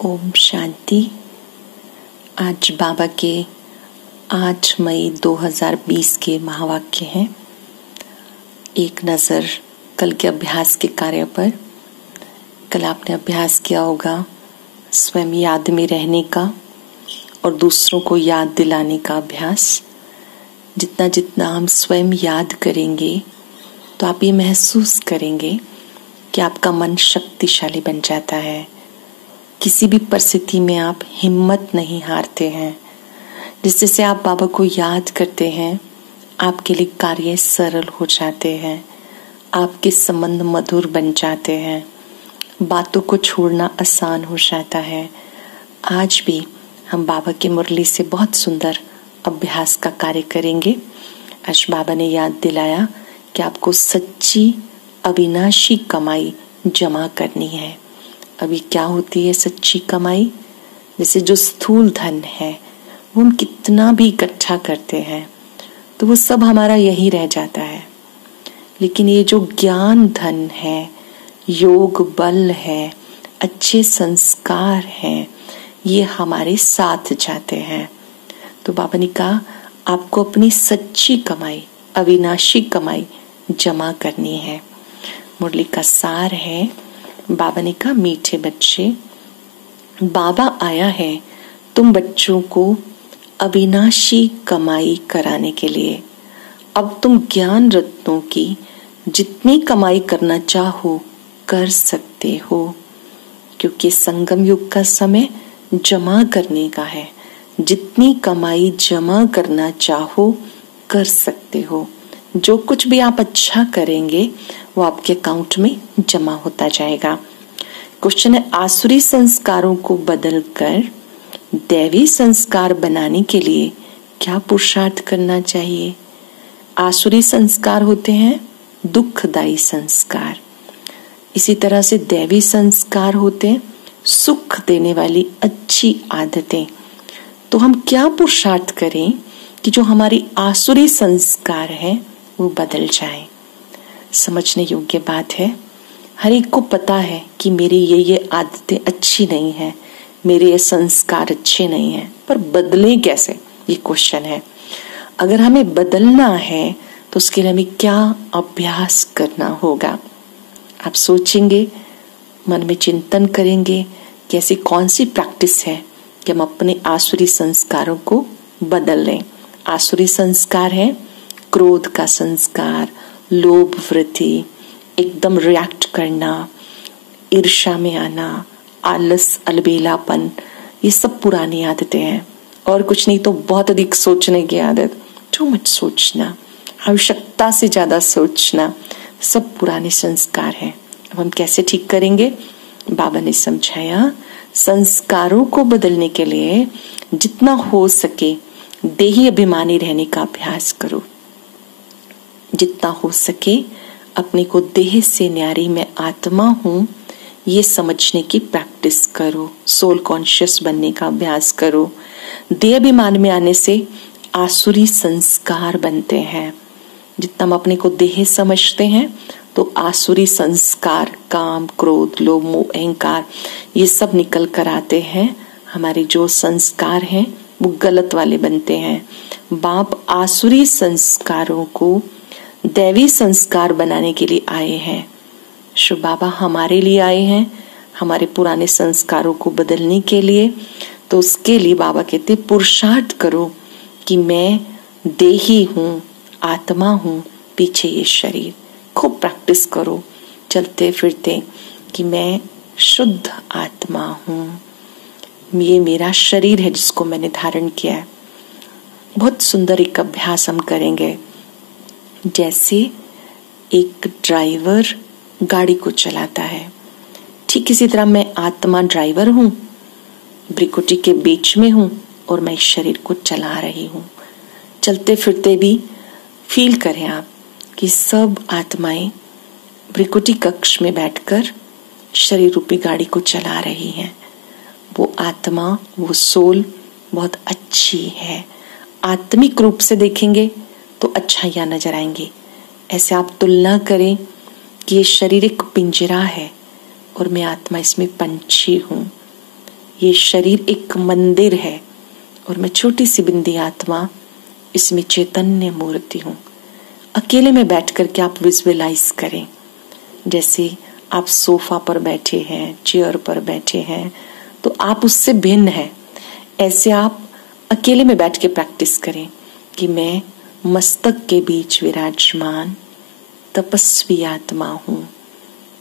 ओम शांति। आज बाबा के 8 मई 2020 के महावाक्य हैं। एक नज़र कल के अभ्यास के कार्य पर। कल आपने अभ्यास किया होगा स्वयं याद में रहने का और दूसरों को याद दिलाने का अभ्यास। जितना जितना हम स्वयं याद करेंगे तो आप ये महसूस करेंगे कि आपका मन शक्तिशाली बन जाता है। किसी भी परिस्थिति में आप हिम्मत नहीं हारते हैं। जिस जैसे आप बाबा को याद करते हैं आपके लिए कार्य सरल हो जाते हैं, आपके संबंध मधुर बन जाते हैं, बातों को छोड़ना आसान हो जाता है। आज भी हम बाबा की मुरली से बहुत सुंदर अभ्यास का कार्य करेंगे। आज बाबा ने याद दिलाया कि आपको सच्ची अविनाशी कमाई जमा करनी है। अभी क्या होती है सच्ची कमाई? जैसे जो स्थूल धन है वो हम कितना भी इकट्ठा करते हैं तो वो सब हमारा यही रह जाता है, लेकिन ये जो ज्ञान धन है, योग बल है, अच्छे संस्कार हैं, ये हमारे साथ जाते हैं। तो बाबा ने कहा आपको अपनी सच्ची कमाई, अविनाशी कमाई जमा करनी है। मुरली का सार है, बाबा ने कहा मीठे बच्चे, बाबा आया है तुम बच्चों को अविनाशी कमाई कराने के लिए। अब तुम ज्ञान रत्नों की जितनी कमाई करना चाहो कर सकते हो, क्योंकि संगम युग का समय जमा करने का है। जितनी कमाई जमा करना चाहो कर सकते हो। जो कुछ भी आप अच्छा करेंगे वो आपके अकाउंट में जमा होता जाएगा। क्वेश्चन है, आसुरी संस्कारों को बदलकर दैवी संस्कार बनाने के लिए क्या पुरुषार्थ करना चाहिए? आसुरी संस्कार होते हैं दुखदायी संस्कार, इसी तरह से दैवी संस्कार होते हैं सुख देने वाली अच्छी आदतें। तो हम क्या पुरुषार्थ करें कि जो हमारी आसुरी संस्कार है वो बदल जाए? समझने योग्य बात है। हर एक को पता है कि मेरी ये आदतें अच्छी नहीं है, मेरे ये संस्कार अच्छे नहीं हैं, पर बदलें कैसे, ये क्वेश्चन है। अगर हमें बदलना है तो उसके लिए हमें क्या अभ्यास करना होगा? आप सोचेंगे, मन में चिंतन करेंगे कि ऐसी कौन सी प्रैक्टिस है कि हम अपने आसुरी संस्कारों को बदल लें। आसुरी संस्कार है क्रोध का संस्कार, लोभ वृत्ति, एकदम रिएक्ट करना, ईर्ष्या में आना, आलस, अलबेलापन, ये सब पुरानी आदतें हैं। और कुछ नहीं तो बहुत अधिक सोचने की आदत, टू मच सोचना, आवश्यकता से ज्यादा सोचना, सब पुराने संस्कार हैं। अब हम कैसे ठीक करेंगे? बाबा ने समझाया संस्कारों को बदलने के लिए जितना हो सके देही अभिमानी रहने का अभ्यास करो। जितना हो सके अपने को देह से न्यारी मैं आत्मा हूं ये समझने की प्रैक्टिस करो। सोल कॉन्शियस बनने का अभ्यास करो। देह अभिमान में आने से आसुरी संस्कार बनते हैं। जितना हम अपने को देह समझते हैं तो आसुरी संस्कार, काम, क्रोध, लोभ, मोह, अहंकार, ये सब निकल कर आते हैं। हमारे जो संस्कार हैं वो गलत वाले बनते हैं। बाप आसुरी संस्कारों को दैवी संस्कार बनाने के लिए आए हैं। शिव बाबा हमारे लिए आए हैं, हमारे पुराने संस्कारों को बदलने के लिए। तो उसके लिए बाबा कहते पुरुषार्थ करो कि मैं देही हूँ, आत्मा हूँ, पीछे ये शरीर। खूब प्रैक्टिस करो चलते फिरते कि मैं शुद्ध आत्मा हूँ, ये मेरा शरीर है जिसको मैंने धारण किया है। बहुत सुंदर एक अभ्यास हम करेंगे। जैसे एक ड्राइवर गाड़ी को चलाता है, ठीक इसी तरह मैं आत्मा ड्राइवर हूँ, भ्रिकुटी के बीच में हूँ और मैं इस शरीर को चला रही हूँ। चलते फिरते भी फील करें आप कि सब आत्माएं भ्रिकुटी कक्ष में बैठकर शरीर रूपी गाड़ी को चला रही हैं। वो आत्मा, वो सोल बहुत अच्छी है। आत्मिक रूप से देखेंगे तो अच्छाइयां नजर आएंगी। ऐसे आप तुलना करें कि ये शरीर एक पिंजरा है और मैं आत्मा इसमें पंछी हूँ। ये शरीर एक मंदिर है और मैं छोटी सी बिंदी आत्मा, इसमें चैतन्य मूर्ति हूँ। अकेले में बैठ कर के आप विजुअलाइज करें, जैसे आप सोफा पर बैठे हैं, चेयर पर बैठे हैं, तो आप उससे भिन्न हैं। ऐसे आप अकेले में बैठ के प्रैक्टिस करें कि मैं मस्तक के बीच विराजमान तपस्वी आत्मा हूँ,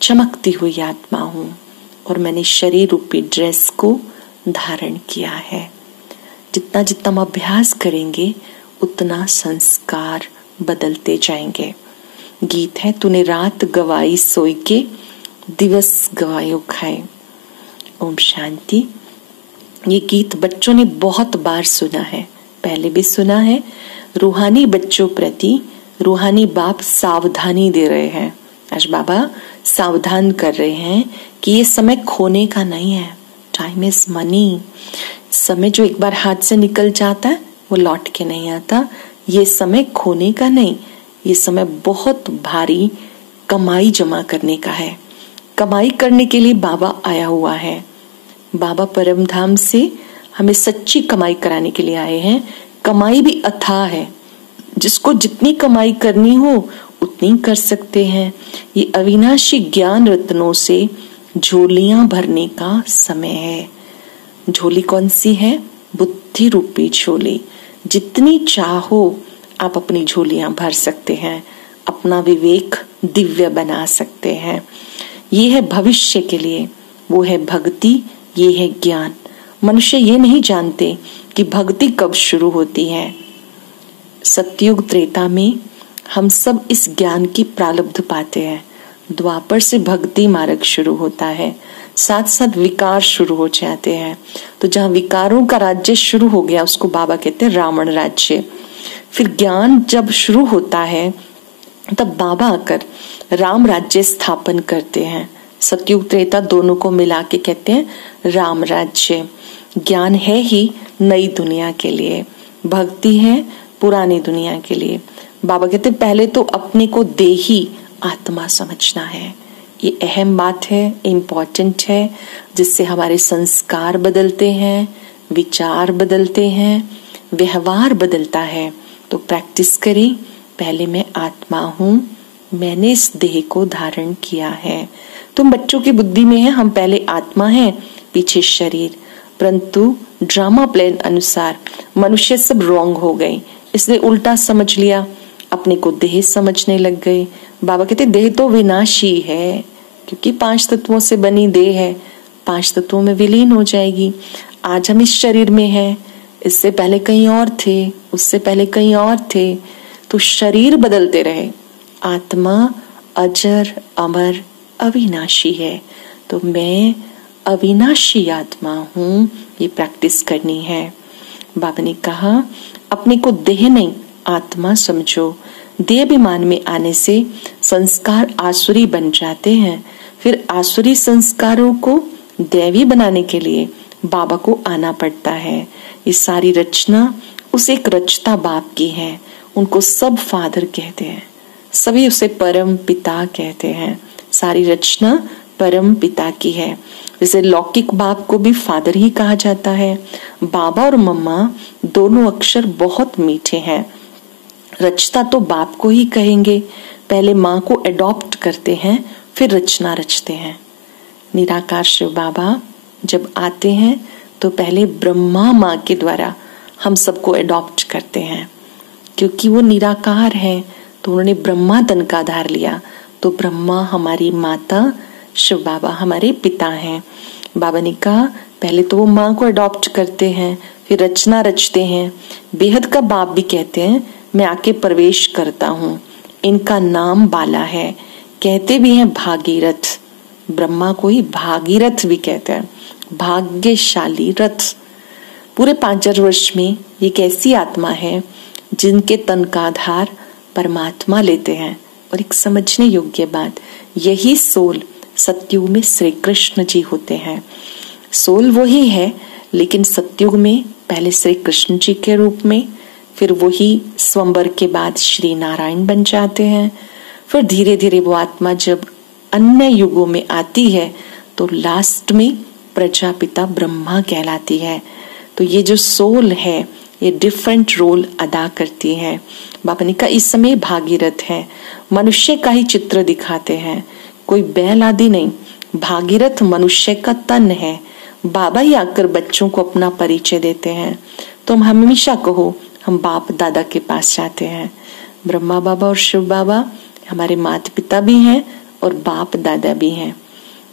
चमकती हुई आत्मा हूँ और मैंने शरीर रूपी ड्रेस को धारण किया है। जितना जितना हम अभ्यास करेंगे उतना संस्कार बदलते जाएंगे। गीत है, तूने रात गवाई सोई के, दिवस गवायो खाए। ओम शांति। ये गीत बच्चों ने बहुत बार सुना है, पहले भी सुना है। रूहानी बच्चों प्रति रूहानी बाप सावधानी दे रहे हैं। आज बाबा सावधान कर रहे हैं कि ये समय खोने का नहीं है। Time is money. समय जो एक बार हाथ से निकल जाता है वो लौट के नहीं आता। ये समय खोने का नहीं, ये समय बहुत भारी कमाई जमा करने का है। कमाई करने के लिए बाबा आया हुआ है। बाबा परम धाम से हमें सच्ची कमाई कराने के लिए आए हैं। कमाई भी अथाह है, जिसको जितनी कमाई करनी हो उतनी कर सकते हैं। ये अविनाशी ज्ञान रत्नों से झोलियां भरने का समय है। झोली कौन सी है? बुद्धि रूपी झोली। जितनी चाहो आप अपनी झोलियां भर सकते हैं, अपना विवेक दिव्य बना सकते हैं। ये है भविष्य के लिए, वो है भक्ति, ये है ज्ञान। मनुष्य ये नहीं जानते कि भक्ति कब शुरू होती है। सतयुग त्रेता में हम सब इस ज्ञान की प्रारब्ध पाते हैं। द्वापर से भक्ति मार्ग शुरू होता है, साथ साथ विकार शुरू हो जाते हैं। तो जहाँ विकारों का राज्य शुरू हो गया उसको बाबा कहते हैं रावण राज्य। फिर ज्ञान जब शुरू होता है तब बाबा आकर राम राज्य स्थापन करते हैं। सतयुग त्रेता दोनों को मिला के कहते हैं राम राज्य। ज्ञान है ही नई दुनिया के लिए, भक्ति है पुरानी दुनिया के लिए। बाबा कहते पहले तो अपने को देही आत्मा समझना है। ये अहम बात है, इम्पोर्टेंट है, जिससे हमारे संस्कार बदलते हैं, विचार बदलते हैं, व्यवहार बदलता है। तो प्रैक्टिस करें, पहले मैं आत्मा हूँ, मैंने इस देह को धारण किया है। तुम बच्चों की बुद्धि में है हम पहले आत्मा हैं, पीछे शरीर। परंतु ड्रामा प्लान अनुसार मनुष्य सब रॉन्ग हो गए, इसलिए उल्टा समझ लिया, अपने को देह समझने लग गए। बाबा कहते देह तो विनाशी है, क्योंकि 5 तत्वों से बनी देह है, 5 तत्वों में विलीन हो जाएगी। आज हम इस शरीर में हैं, इससे पहले कहीं और थे, उससे पहले कहीं और थे। तो शरीर बदलते रहे, आत्मा अजर अमर अविनाशी है। तो मैं अविनाशी आत्मा हूँ, ये प्रैक्टिस करनी है। बाबा ने कहा अपने को देह नहीं आत्मा समझो। देह अभिमान में आने से संस्कार आसुरी बन जाते हैं। फिर आसुरी संस्कारों को दैवी बनाने के लिए बाबा को आना पड़ता है। ये सारी रचना उस एक रचता बाप की है, उनको सब फादर कहते हैं, सभी उसे परम पिता कहते हैं। सारी रचना परम पिता की है। जैसे लौकिक बाप को भी फादर ही कहा जाता है। बाबा और मम्मा दोनों अक्षर बहुत मीठे हैं। रचता तो बाप को ही कहेंगे। पहले माँ को एडॉप्ट करते हैं, फिर रचना रचते हैं। निराकार शिव बाबा जब आते हैं तो पहले ब्रह्मा माँ के द्वारा हम सबको एडॉप्ट करते हैं, क्योंकि वो निराकार है। तो उन्होंने ब्रह्मा तन का आधार लिया। तो ब्रह्मा हमारी माता, शिव बाबा हमारे पिता हैं। बाबा ने कहा पहले तो वो माँ को अडॉप्ट करते हैं, फिर रचना रचते हैं। बेहद का बाप भी कहते हैं मैं आके प्रवेश करता हूँ। इनका नाम बाला है, कहते भी हैं भागीरथ। ब्रह्मा को ही भागीरथ भी कहते हैं, भाग्यशाली रथ। पूरे 5000 वर्ष में ये एक ऐसी आत्मा है जिनके तन का आधार परमात्मा लेते हैं। और एक समझने योग्य बात, यही सोल सतयुग में श्री कृष्ण जी होते हैं। सोल वही है, लेकिन सतयुग में पहले श्री कृष्ण जी के रूप में, फिर वही स्वयंवर के बाद श्री नारायण बन जाते हैं। फिर धीरे धीरे वो आत्मा जब अन्य युगों में आती है तो लास्ट में प्रजापिता ब्रह्मा कहलाती है। तो ये जो सोल है ये डिफरेंट रोल अदा करती है। बाबा ने कहा इस समय भागीरथ है, मनुष्य का ही चित्र दिखाते हैं, कोई बैल आदि नहीं। भागीरथ मनुष्य का तन है। बाबा ही आकर बच्चों को अपना परिचय देते हैं। तो हम हमेशा कहो हम बाप दादा के पास जाते हैं। ब्रह्मा बाबा और शिव बाबा हमारे माता पिता भी हैं और बाप दादा भी हैं।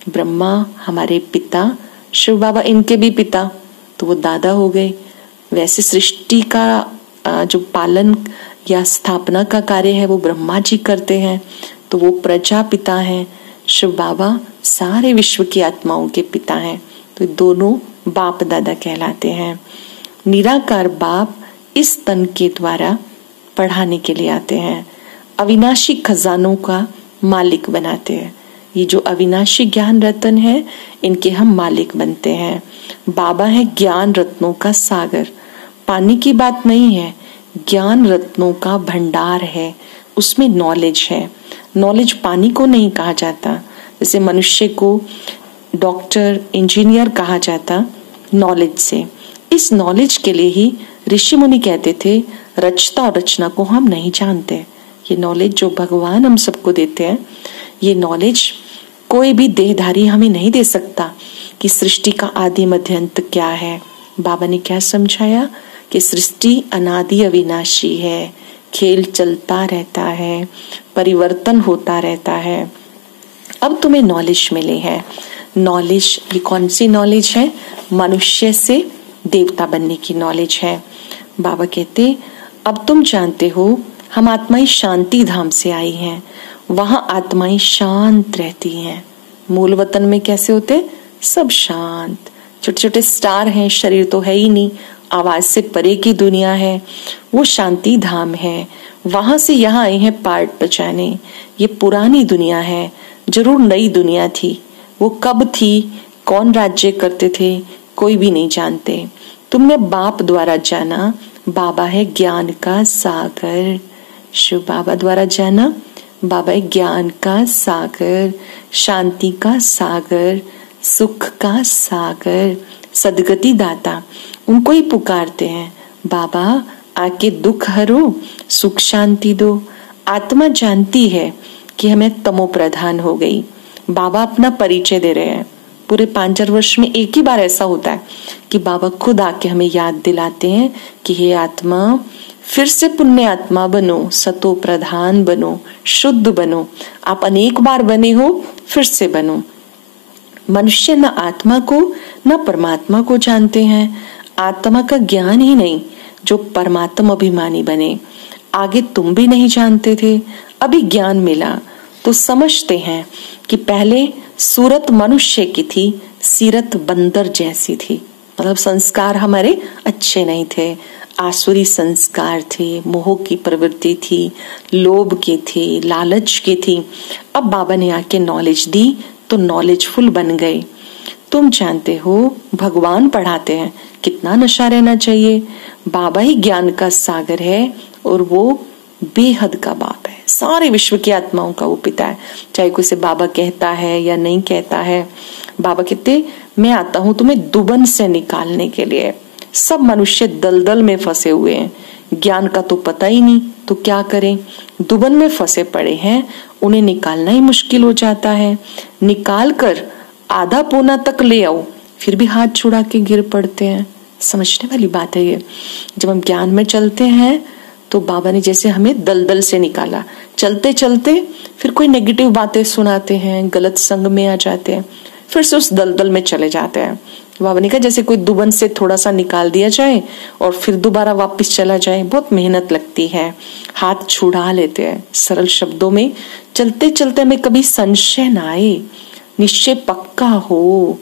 ब्रह्मा हमारे पिता, शिव बाबा इनके भी पिता, तो वो दादा हो गए। वैसे सृष्टि का जो पालन या स्थापना का कार्य है वो ब्रह्मा जी करते हैं, तो वो प्रजापिता हैं। शिव बाबा सारे विश्व की आत्माओं के पिता हैं, तो दोनों बाप दादा कहलाते हैं। निराकार बाप इस तन के द्वारा पढ़ाने के लिए आते हैं, अविनाशी खजानों का मालिक बनाते हैं। ये जो अविनाशी ज्ञान रत्न है इनके हम मालिक बनते हैं। बाबा है ज्ञान रत्नों का सागर। पानी की बात नहीं है, ज्ञान रत्नों का भंडार है, उसमें नॉलेज है। नॉलेज पानी को नहीं कहा जाता, जैसे मनुष्य को डॉक्टर इंजीनियर कहा जाता नॉलेज से। इस नॉलेज के लिए ही ऋषि मुनि कहते थे रचता और रचना को हम नहीं जानते। ये नॉलेज जो भगवान हम सबको देते हैं, ये नॉलेज कोई भी देहधारी हमें नहीं दे सकता कि सृष्टि का आदि मध्य अंत क्या है। बाबा ने क्या समझाया कि सृष्टि अनादि अविनाशी है, खेल चलता रहता है, परिवर्तन होता रहता है। अब तुम्हें नॉलेज मिली है। नॉलेज ये कौन सी नॉलेज है? मनुष्य से देवता बनने की नॉलेज है। बाबा कहते अब तुम जानते हो हम आत्माएं शांति धाम से आई हैं, वहां आत्माएं शांत रहती हैं। मूल वतन में कैसे होते? सब शांत, छोटे छोटे स्टार हैं, शरीर तो है ही नहीं, आवाज से परे की दुनिया है, वो शांति धाम है। वहां से यहाँ आए हैं पार्ट बचाने। ये पुरानी दुनिया है, जरूर नई दुनिया थी। वो कब थी, कौन राज्य करते थे, कोई भी नहीं जानते। तुमने बाप द्वारा जाना, बाबा है ज्ञान का सागर। शिव बाबा द्वारा जाना, बाबा है ज्ञान का सागर, शांति का सागर, सुख का सागर, सदगति दाता। उनको ही पुकारते हैं, बाबा आके दुख हरो, सुख शांति दो। आत्मा जानती है कि हमें तमो प्रधान हो गई। बाबा अपना परिचय दे रहे हैं। पूरे 5,000 वर्ष में एक ही बार ऐसा होता है कि बाबा खुद आके हमें याद दिलाते हैं कि हे आत्मा, फिर से पुण्य आत्मा बनो, सतो प्रधान बनो, शुद्ध बनो। आप अनेक बार बने हो, फिर से बनो। मनुष्य न आत्मा को न परमात्मा को जानते हैं। आत्मा का ज्ञान ही नहीं जो परमात्मा अभिमानी बने। आगे तुम भी नहीं जानते थे, अभी ज्ञान मिला तो समझते हैं कि पहले सूरत मनुष्य की थी, सीरत बंदर जैसी थी। मतलब संस्कार हमारे अच्छे नहीं थे, आसुरी संस्कार थे, मोह की प्रवृत्ति थी, लोभ की थी, लालच की थी। अब बाबा ने आके नॉलेज दी तो नॉलेजफुल बन गए। तुम जानते हो भगवान पढ़ाते हैं कितना नशा रहना चाहिए। बाबा ही ज्ञान का सागर है और वो बेहद का बाप है, सारे विश्व की आत्माओं का वो पिता है। चाहे कोई से बाबा कहता है या नहीं कहता है, बाबा कहते मैं आता हूं तुम्हें दुबन से निकालने के लिए। सब मनुष्य दलदल में फंसे हुए हैं, ज्ञान का तो पता ही नहीं, तो क्या करें? दुबन में फंसे पड़े हैं, उन्हें निकालना ही मुश्किल हो जाता है। निकाल कर आधा पौना तक ले आओ, फिर भी हाथ छुड़ा के गिर पड़ते हैं। समझने वाली बात है ये। जब हम ज्ञान में चलते हैं तो बाबा ने जैसे हमें दलदल से निकाला, चलते चलते फिर कोई नेगेटिव बातें सुनाते हैं, गलत संग में आ जाते हैं, फिर से उस दलदल में चले जाते हैं। बाबा ने कहा जैसे कोई दुबन से थोड़ा सा निकाल दिया जाए और फिर दोबारा वापस चला जाए, बहुत मेहनत लगती है, हाथ छुड़ा लेते हैं। सरल शब्दों में चलते चलते हमें कभी संशय ना आए, निश्चय पक्का हो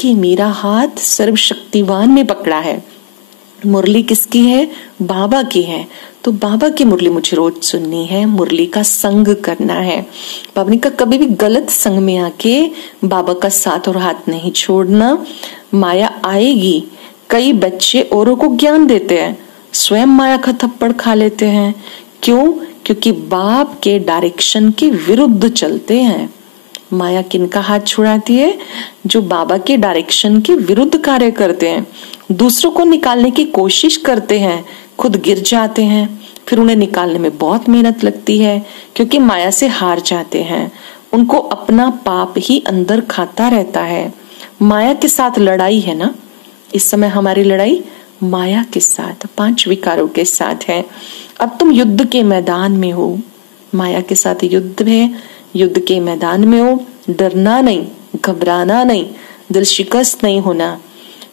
कि मेरा हाथ सर्वशक्तिवान में पकड़ा है। मुरली किसकी है? बाबा की है। तो बाबा की मुरली मुझे रोज सुननी है, मुरली का संग करना है। बाबा ने कहा कभी भी गलत संग में आके बाबा का साथ और हाथ नहीं छोड़ना, माया आएगी। कई बच्चे औरों को ज्ञान देते हैं, स्वयं माया का थप्पड़ खा लेते हैं। क्यों? क्योंकि बाप के डायरेक्शन के विरुद्ध चलते हैं। माया किनका हाथ छुड़ाती है? जो बाबा के डायरेक्शन के विरुद्ध कार्य करते हैं, दूसरों को निकालने की कोशिश करते हैं, खुद गिर जाते हैं, फिर उन्हें निकालने में बहुत मेहनत लगती है क्योंकि माया से हार जाते हैं। उनको अपना पाप ही अंदर खाता रहता है। माया के साथ लड़ाई है ना, इस समय हमारी लड़ाई माया के साथ, 5 विकारों के साथ है। अब तुम युद्ध के मैदान में हो, माया के साथ युद्ध है, युद्ध के मैदान में हो। डरना नहीं, घबराना नहीं, दिल शिकस्त नहीं होना।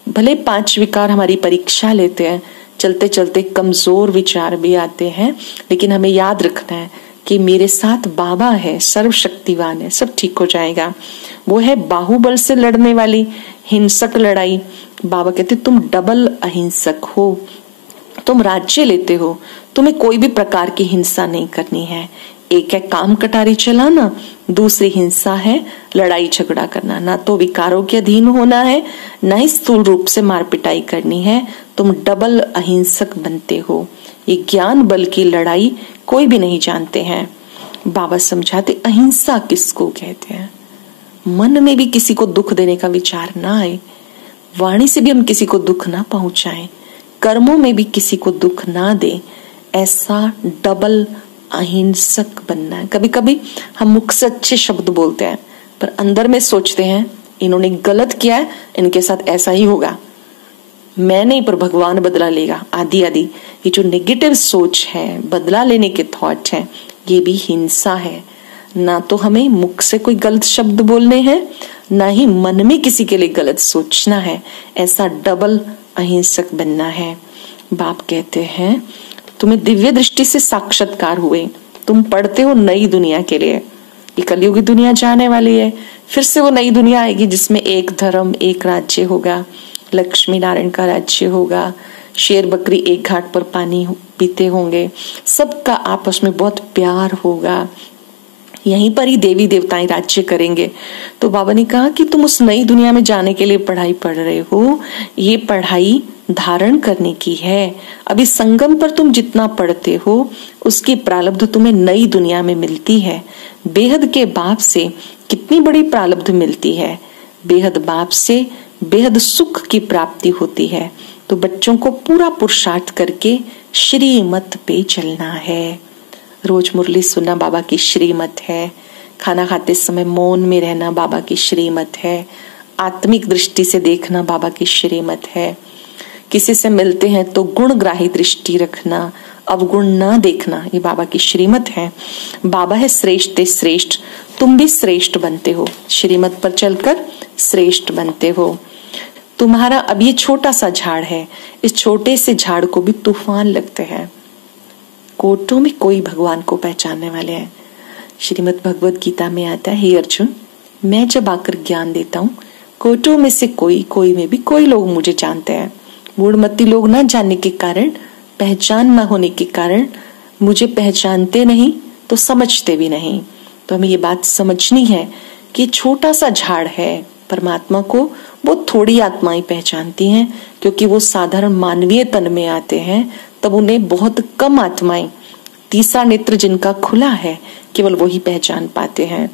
भले 5 विकार हमारी परीक्षा लेते हैं, चलते चलते कमजोर विचार भी आते हैं, लेकिन हमें याद रखना है कि मेरे साथ बाबा है, सर्वशक्तिवान है, सब ठीक हो जाएगा। वो है बाहुबल से लड़ने वाली हिंसक लड़ाई। बाबा कहते तुम डबल अहिंसक हो, तुम राज्य लेते हो, तुम्हें कोई भी प्रकार की हिंसा नहीं करनी है। एक है काम कटारी चलाना, दूसरी हिंसा है लड़ाई झगड़ा करना। ना तो विकारों के अधीन होना है, ना ही स्थूल रूप से मार पिटाई करनी है। तुम डबल अहिंसक बनते हो। ये ज्ञान बल की लड़ाई कोई भी नहीं जानते हैं। बाबा समझाते अहिंसा किसको कहते हैं। मन में भी किसी को दुख देने का विचार ना आए, वाणी से भी हम किसी को दुख ना पहुंचाएं, कर्मों में भी किसी को दुख ना दे, ऐसा डबल अहिंसक बनना है। कभी कभी हम मुख से अच्छे शब्द बोलते हैं पर अंदर में सोचते हैं इन्होंने गलत किया है, इनके साथ ऐसा ही होगा, मैं नहीं पर भगवान बदला लेगा, आदि आदि। ये जो नेगेटिव सोच है, बदला लेने के थॉट है, ये भी हिंसा है। ना तो हमें मुख से कोई गलत शब्द बोलने हैं, ना ही मन में किसी के लिए गलत सोचना है। ऐसा डबल अहिंसक बनना है। बाप कहते हैं तुम्हें दिव्य दृष्टि से साक्षात्कार हुए, तुम पढ़ते हो नई दुनिया के लिए। ये कलयुगी दुनिया जाने वाली है, फिर से वो नई दुनिया आएगी जिसमें एक धर्म, एक राज्य होगा, लक्ष्मी नारायण का राज्य होगा, शेर बकरी एक घाट पर पानी पीते होंगे, सबका आपस में बहुत प्यार होगा, यहीं पर ही देवी देवताएं राज्य करेंगे। तो बाबा ने कहा कि तुम उस नई दुनिया में जाने के लिए पढ़ाई पढ़ रहे हो, ये पढ़ाई धारण करने की है। अभी संगम पर तुम जितना पढ़ते हो उसकी प्रारब्ध तुम्हें नई दुनिया में मिलती है। बेहद के बाप से कितनी बड़ी प्रारब्ध मिलती है, बेहद बाप से बेहद सुख की प्राप्ति होती है। तो बच्चों को पूरा पुरुषार्थ करके श्रीमत पे चलना है। रोज मुरली सुनना बाबा की श्रीमत है, खाना खाते समय मौन में रहना बाबा की श्रीमत है, आत्मिक दृष्टि से देखना बाबा की श्रीमत है, किसी से मिलते हैं तो गुणग्राही दृष्टि रखना, अवगुण न देखना, ये बाबा की श्रीमत है। बाबा है श्रेष्ठ श्रेष्ठ, तुम भी श्रेष्ठ बनते हो, श्रीमत पर चलकर श्रेष्ठ बनते हो। तुम्हारा अब ये छोटा सा झाड़ है, इस छोटे से झाड़ को भी तूफान लगते हैं, कोटों में कोई भगवान को पहचानने वाले हैं। श्रीमद् भगवद गीता में आता है, हे अर्जुन, मैं जब आकर ज्ञान देता हूँ, कोटों में से कोई में भी कोई लोग मुझे जानते हैं। मूढ़मती लोग न जानने के कारण, पहचान न होने के कारण मुझे पहचानते नहीं तो समझते भी नहीं। तो हमें ये बात समझनी है कि छोटा सा झाड़ है, परमात्मा को वो थोड़ी आत्माएं पहचानती हैं, क्योंकि वो साधारण मानवीय तन में आते हैं, तब उन्हें बहुत कम आत्माएं, तीसरा नेत्र जिनका खुला है, केवल वही पहचान पाते हैं।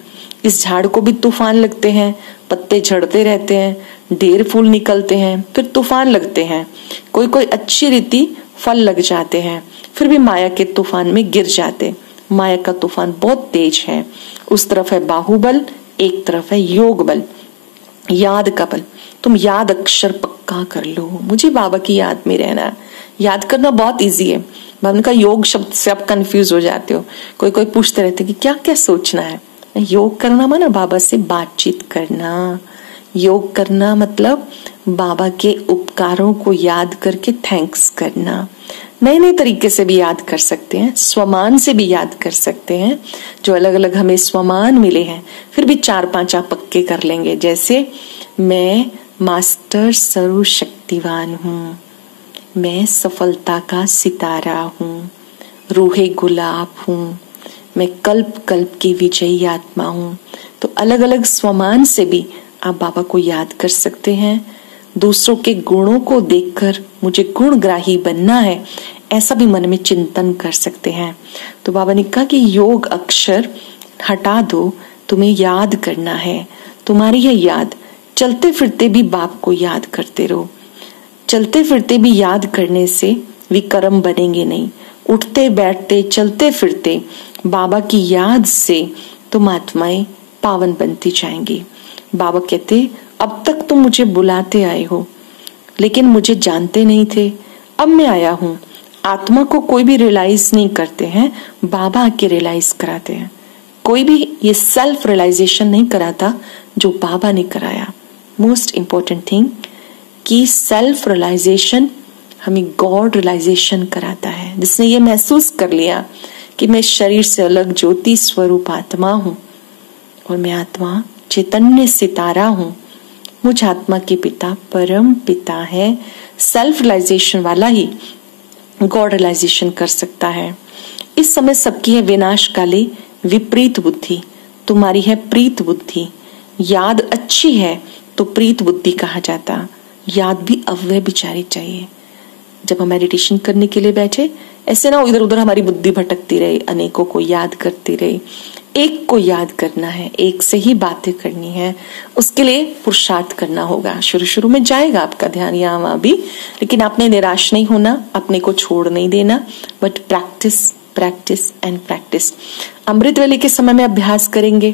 इस झाड़ को भी तूफान लगते हैं, पत्ते झड़ते रहते हैं, ढेर फूल निकलते हैं, फिर तूफान लगते हैं, कोई कोई अच्छी रीति फल लग जाते हैं, फिर भी माया के तूफान में गिर जाते। माया का तूफान बहुत तेज है, उस तरफ है बाहुबल, एक तरफ है योग बल, याद का बल। तुम याद अक्षर पक्का कर लो, मुझे बाबा की याद में रहना। याद करना बहुत इजी है, बाबा का योग शब्द से आप कंफ्यूज हो जाते हो। कोई कोई पूछते रहते कि क्या क्या सोचना है। योग करना माना बाबा से बातचीत करना, योग करना मतलब बाबा के उपकारों को याद करके थैंक्स करना। नए नए तरीके से भी याद कर सकते हैं, स्वमान से भी याद कर सकते हैं, जो अलग अलग हमें स्वमान मिले हैं, फिर भी 4-5 आप पक्के कर लेंगे। जैसे मैं मास्टर सर्वशक्तिवान हूँ, मैं सफलता का सितारा हूँ, रूहे गुलाब हूँ, मैं कल्प कल्प की विजयी आत्मा हूँ। तो अलग अलग स्वमान से भी आप बाबा को याद कर सकते हैं। दूसरों के गुणों को देखकर मुझे गुणग्राही बनना है, ऐसा भी मन में चिंतन कर सकते हैं। तो बाबा ने कहा कि योग अक्षर हटा दो तुम्हें याद करना है। तुम्हारी है याद, चलते फिरते भी बाप को याद करते रहो। चलते फिरते भी याद करने से विकर्म बनेंगे नहीं। उठते बैठते चलते फिरते बाबा की याद से तुम आत्माएं पावन बनती जाएंगी। बाबा कहते, अब तक तुम मुझे बुलाते आए हो लेकिन मुझे जानते नहीं थे, अब मैं आया हूं। आत्मा को कोई भी रियलाइज नहीं करते हैं, बाबा आके रियलाइज कराते हैं। कोई भी ये सेल्फ रियलाइजेशन नहीं कराता जो बाबा ने कराया। मोस्ट इंपॉर्टेंट थिंग कि सेल्फ रियलाइजेशन हमें गॉड रियलाइजेशन कराता है, जिसने ये महसूस कर लिया कि मैं शरीर से अलग ज्योति स्वरूप आत्मा हूं और मैं आत्मा चैतन्य सितारा हूं। मुझ आत्मा के पिता परम पिता है। सेल्फ रियलाइजेशन वाला ही गॉड रियलाइजेशन कर सकता है। इस समय सबकी है विनाश काले विपरीत बुद्धि, तुम्हारी है प्रीत बुद्धि। याद अच्छी है तो प्रीत बुद्धि कहा जाता। याद भी अव्यभिचारी चाहिए। जब हम मेडिटेशन करने के लिए बैठे, ऐसे ना इधर उधर हमारी बुद्धि भटकती रहे, अनेकों को याद करती रहे। एक को याद करना है, एक से ही बातें करनी है। उसके लिए पुरुषार्थ करना होगा। शुरू शुरू में जाएगा आपका ध्यान यहाँ वहां भी, लेकिन आपने निराश नहीं होना, अपने को छोड़ नहीं देना, but practice practice and practice. अमृत वेले के समय में अभ्यास करेंगे,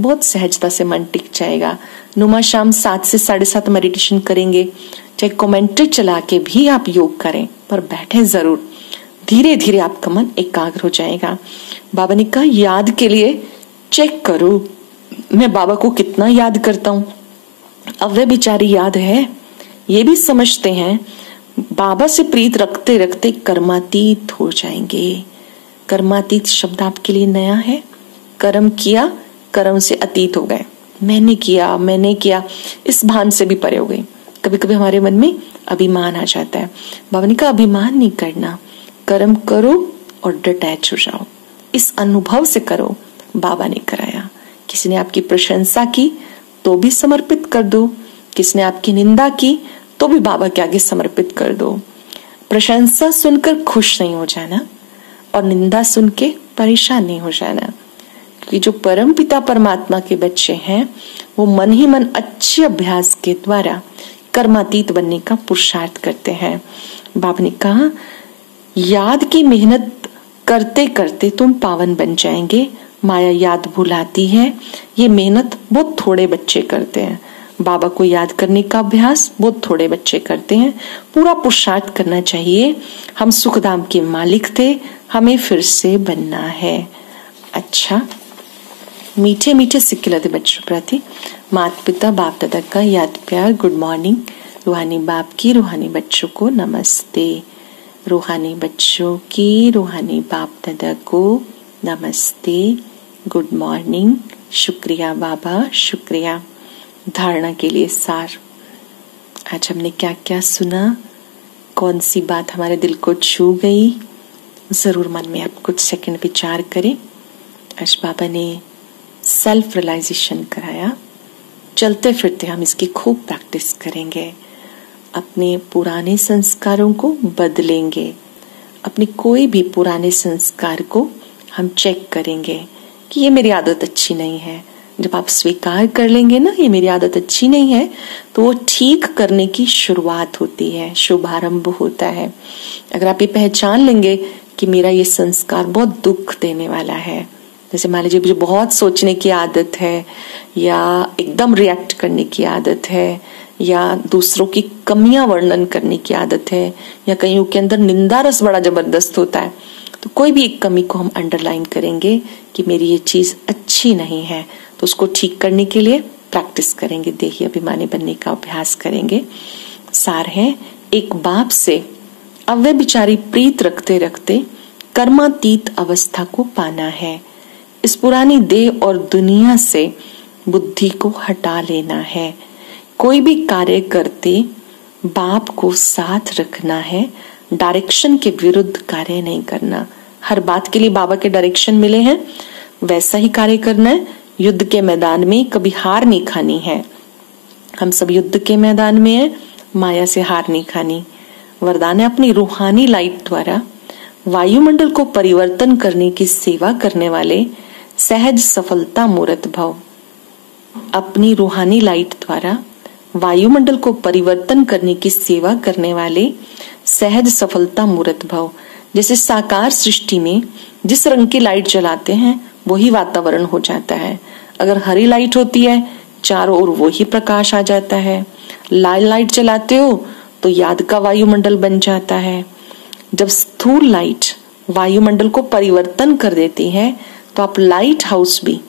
बहुत सहजता से मन टिक जाएगा। नुमा शाम 7 से 7:30 मेडिटेशन करेंगे। चाहे कमेंट्री चला के भी आप योग करें, पर बैठे जरूर। धीरे धीरे आपका मन एकाग्र हो जाएगा। बाबा ने कहा याद के लिए चेक करो मैं बाबा को कितना याद करता हूं। अव्यभिचारी याद है, ये भी समझते हैं बाबा से प्रीत रखते रखते कर्मातीत हो जाएंगे। कर्मातीत शब्द आपके लिए नया है। कर्म किया, कर्म से अतीत हो गए। मैंने किया इस भान से भी परे हो गए। कभी कभी हमारे मन में अभिमान आ जाता है। बाबा ने कहा अभिमान नहीं करना, कर्म करो और डिटैच हो जाओ। इस अनुभव से करो, बाबा ने कराया। किसी ने आपकी प्रशंसा की तो भी समर्पित कर दो, किसी ने आपकी निंदा की तो भी बाबा के आगे समर्पित कर दो। प्रशंसा सुनकर खुश नहीं हो जाना और निंदा सुन के परेशान नहीं हो जाना, क्योंकि जो परम पिता परमात्मा के बच्चे हैं वो मन ही मन अच्छे अभ्यास के द्वारा कर्मातीत बनने का पुरुषार्थ करते हैं। बाबा ने कहा याद की मेहनत करते करते तुम पावन बन जाएंगे। माया याद भुलाती है, ये मेहनत बहुत थोड़े बच्चे करते हैं। बाबा को याद करने का अभ्यास बहुत थोड़े बच्चे करते हैं। पूरा पुरुषार्थ करना चाहिए। हम सुखधाम के मालिक थे, हमें फिर से बनना है। अच्छा, मीठे मीठे सिक्के लदे बच्चों प्रति माता पिता बाप दादा का याद प्यार गुड मॉर्निंग। रूहानी बाप की रूहानी बच्चों को नमस्ते। रूहानी बच्चों की रूहानी बाप दादा को नमस्ते, गुड मॉर्निंग। शुक्रिया बाबा, शुक्रिया। धारणा के लिए सार, आज हमने क्या क्या सुना, कौन सी बात हमारे दिल को छू गई, जरूर मन में आप कुछ सेकंड विचार करें। आज बाबा ने सेल्फ रियलाइजेशन कराया। चलते फिरते हम इसकी खूब प्रैक्टिस करेंगे। अपने पुराने संस्कारों को बदलेंगे। अपने कोई भी पुराने संस्कार को हम चेक करेंगे कि ये मेरी आदत अच्छी नहीं है। जब आप स्वीकार कर लेंगे ना ये मेरी आदत अच्छी नहीं है, तो वो ठीक करने की शुरुआत होती है, शुभारंभ होता है। अगर आप ये पहचान लेंगे कि मेरा ये संस्कार बहुत दुख देने वाला है, जैसे मान लीजिए मुझे बहुत सोचने की आदत है, या एकदम रिएक्ट करने की आदत है, या दूसरों की कमियां वर्णन करने की आदत है, या कईयों के अंदर निंदा रस बड़ा जबरदस्त होता है, तो कोई भी एक कमी को हम अंडरलाइन करेंगे कि मेरी ये चीज अच्छी नहीं है, तो उसको ठीक करने के लिए प्रैक्टिस करेंगे, देही अभिमानी बनने का अभ्यास करेंगे। सार है, एक बाप से अव्यभिचारी प्रीत रखते रखते कर्मातीत अवस्था को पाना है। इस पुरानी देह और दुनिया से बुद्धि को हटा लेना है। कोई भी कार्य करते बाप को साथ रखना है, डायरेक्शन के विरुद्ध कार्य नहीं करना। हर बात के लिए बाबा के डायरेक्शन मिले हैं, वैसा ही कार्य करना है। युद्ध के मैदान में कभी हार नहीं खानी है। हम सब युद्ध के मैदान में हैं, माया से हार नहीं खानी। वरदान है अपनी रूहानी लाइट द्वारा वायुमंडल को परिवर्तन करने की सेवा करने वाले सहज सफलता मूर्त भव। अपनी रूहानी लाइट द्वारा वायुमंडल को परिवर्तन करने की सेवा करने वाले सहज सफलता मूर्त भव। जैसे साकार सृष्टि में जिस रंग की लाइट जलाते हैं वही वातावरण हो जाता है। अगर हरी लाइट होती है चारों ओर वही प्रकाश आ जाता है। लाल लाइट जलाते हो तो याद का वायुमंडल बन जाता है। जब स्थूल लाइट वायुमंडल को परिवर्तन कर देती है तो आप लाइट हाउस भी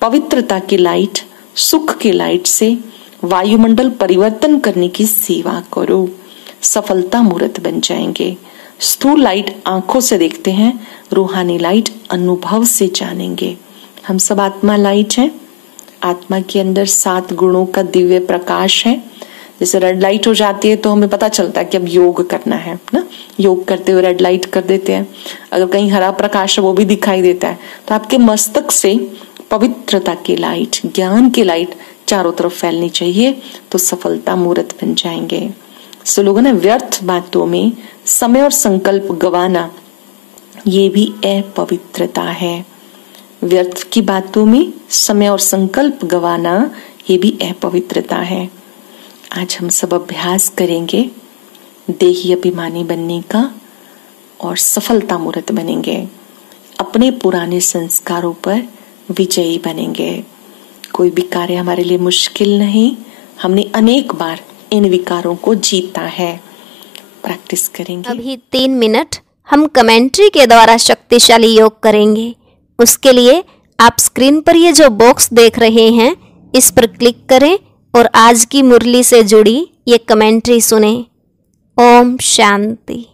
पवित्रता की लाइट, सुख की लाइट से वायुमंडल परिवर्तन करने की सेवा करो, सफलता मूर्त बन जाएंगे। स्थूल लाइट आंखों से देखते हैं, रूहानी लाइट अनुभव से जानेंगे। हम सब आत्मा लाइट हैं। आत्मा के अंदर 7 गुणों का दिव्य प्रकाश है। जैसे रेड लाइट हो जाती है तो हमें पता चलता है कि अब योग करना है ना, योग करते हुए रेड लाइट कर देते हैं। अगर कहीं हरा प्रकाश है वो भी दिखाई देता है। तो आपके मस्तक से पवित्रता की लाइट, ज्ञान की लाइट चारों तरफ फैलनी चाहिए, तो सफलता मूर्त बन जाएंगे। सो लोगों ने व्यर्थ बातों में समय और संकल्प गवाना, ये भी अपवित्रता है। व्यर्थ की बातों में समय और संकल्प गवाना, ये भी अपवित्रता है। आज हम सब अभ्यास करेंगे देही अभिमानी बनने का और सफलता मूर्त बनेंगे। अपने पुराने संस्कारों पर विजयी बनेंगे। कोई भी कार्य हमारे लिए मुश्किल नहीं। हमने अनेक बार इन विकारों को जीता है। प्रैक्टिस करेंगे। अभी 3 मिनट हम कमेंट्री के द्वारा शक्तिशाली योग करेंगे। उसके लिए आप स्क्रीन पर ये जो बॉक्स देख रहे हैं इस पर क्लिक करें और आज की मुरली से जुड़ी ये कमेंट्री सुनें। ओम शांति।